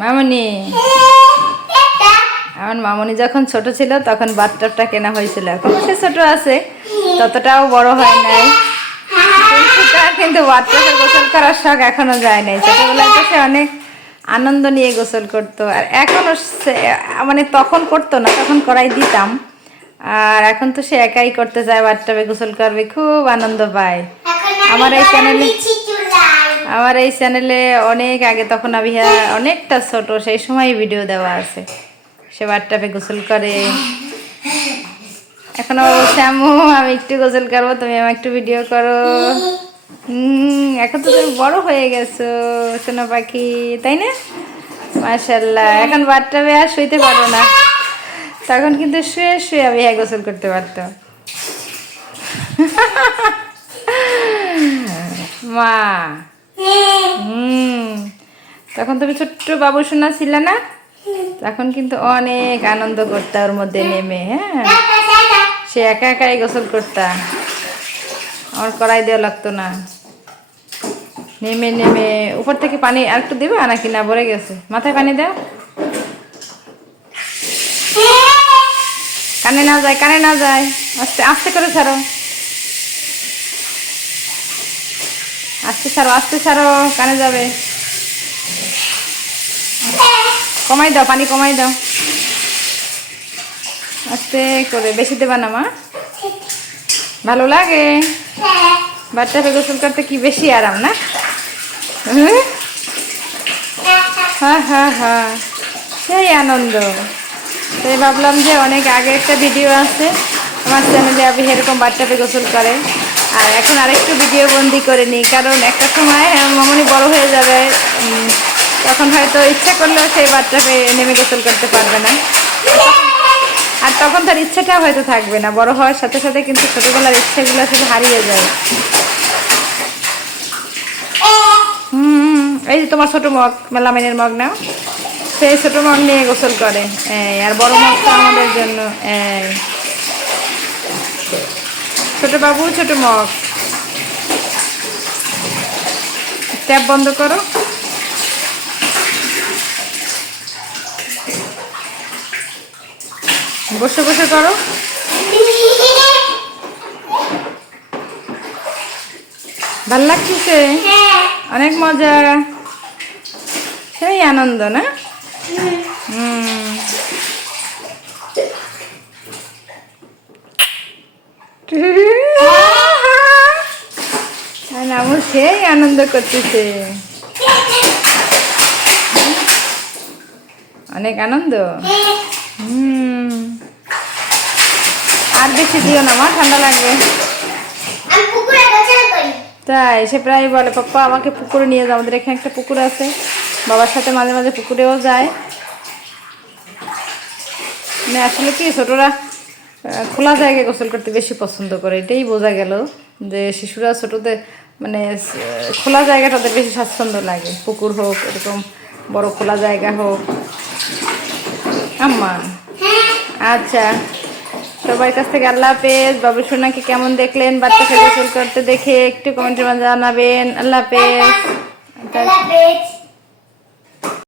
মামনি। আমার মামনি যখন ছোট ছিল তখন বাথটাবটা কেনা হয়েছিল। এখন সে ছোট আছে ততটাও বড় হয় নাই। কিন্তু বাথটাবে গোসল করার শখ এখনও যায় নাই। ছোটবেলায় তো সে অনেক আনন্দ নিয়ে গোসল করতো। আর এখনও সে মানে তখন করতো না তখন করাই দিতাম। আর এখন তো সে একাই করতে চায় বাথটাবে গোসল করবে খুব আনন্দ পায়। আমার এই চ্যানেলে আমার এই চ্যানেলে অনেক আগে তখন আমি হ্যাঁ, অনেকটা ছোট সেই সময় ভিডিও দেওয়া আছে। সে বাথটাবে গোসল করে। এখন আম্মু আমি একটু গোসল করব তুমি আমার একটু ভিডিও করো। এখন তো তুমি বড় হয়ে গেছো সোনা পাখি তাই না? মাশাল্লাহ এখন বাথটাবে আর শুইতে পারো না। তখন কিন্তু শুয়ে শুয়ে আমি হ্যাঁ গোসল করতে পারতাম। মা হুম। তখন তুমি ছোট্ট বাবু শোনা ছিল না? তখন কিন্তু অনেক আনন্দ করতে ওর মধ্যে নেমে হ্যাঁ। সে একা একাই গোসল করতা। আমার কড়াই দেওয়া লাগতো না। নেমে নেমে, উপর থেকে পানি আর একটু দিবা নাকি? না, ভরে গেছে। মাথায় পানি দাও। কানে না যায়, কানে না যায়। আস্তে আস্তে করে ছাড়ো। আস্তে ছাড়ো আস্তে ছাড়ো, কানে যাবে। কমাই দাও, পানি কমাই দাও। আস্তে করে, বেশি দেবা না মা। ভালো লাগে। বাচ্চাকে গোসল করতে কি বেশি আরাম না? হ্যাঁ হ্যাঁ হ্যাঁ সেই আনন্দ। তাই ভাবলাম যে অনেক আগে একটা ভিডিও আছে, আমার চ্যানেলে আপনি এরকম বাচ্চাকে গোসল করে। আর এখন আরেকটু ভিডিও বন্দি করে নিই, কারণ একটা সময় মামনি বড় হয়ে যাবে তখন হয়তো ইচ্ছা করলেও সেই বাচ্চাকে নেমে গোসল করতে পারবে না। আর তখন তার ইচ্ছাটা হয়তো থাকবে না, বড় হওয়ার সাথে সাথে কিন্তু ছোটবেলার ইচ্ছাগুলো আসলে হারিয়ে যায়। হুম, এই যে তোমার ছোট মগ, মেলামেনের মগ নাও। সেই ছোট মগ নিয়ে গোসল করে আর বড় মগটা আমাদের জন্য ছোট বাবু ছোট মগ। ট্যাপ বন্ধ করো। বসে বসে করো। ভালো লাগছে? অনেক মজা। সেই আনন্দ না? হুম। আমার সেই আনন্দ করতেছে। অনেক আনন্দ? হুম। আর বেশি দিও না মা ঠান্ডা লাগবে। তাই সে প্রায় বলে পাপ্পা আমাকে পুকুরে নিয়ে যাও আমাদের এখানে একটা পুকুর আছে। বাবার সাথে মাঝে মাঝে পুকুরেও যায়। মানে আসলে কি ছোটরা খোলা জায়গায় গোসল করতে বেশি পছন্দ করে। এটাই বোঝা গেল যে শিশুরা ছোটতে মানে খোলা জায়গাটা ওদের বেশি স্বাচ্ছন্দ্য লাগে। পুকুর হোক, এরকম বড় খোলা জায়গা হোক। আম্মা। আচ্ছা। সবার কাছ থেকে আল্লাহ হাফেজ। বাবু সোনাকে কেমন দেখলেন? বাচ্চাকে গোসল করতে দেখে একটু কমেন্টের মাঝে জানাবেন। আল্লাহ হাফেজ।